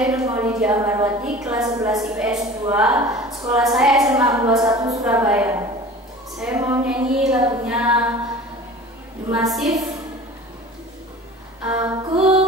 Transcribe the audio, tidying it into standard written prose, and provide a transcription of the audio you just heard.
saya Nur Maulidia Ambarwati, kelas 11 IPS 2, sekolah saya SMA 21 Surabaya. Saya mau nyanyi lagunya The Massive. Aku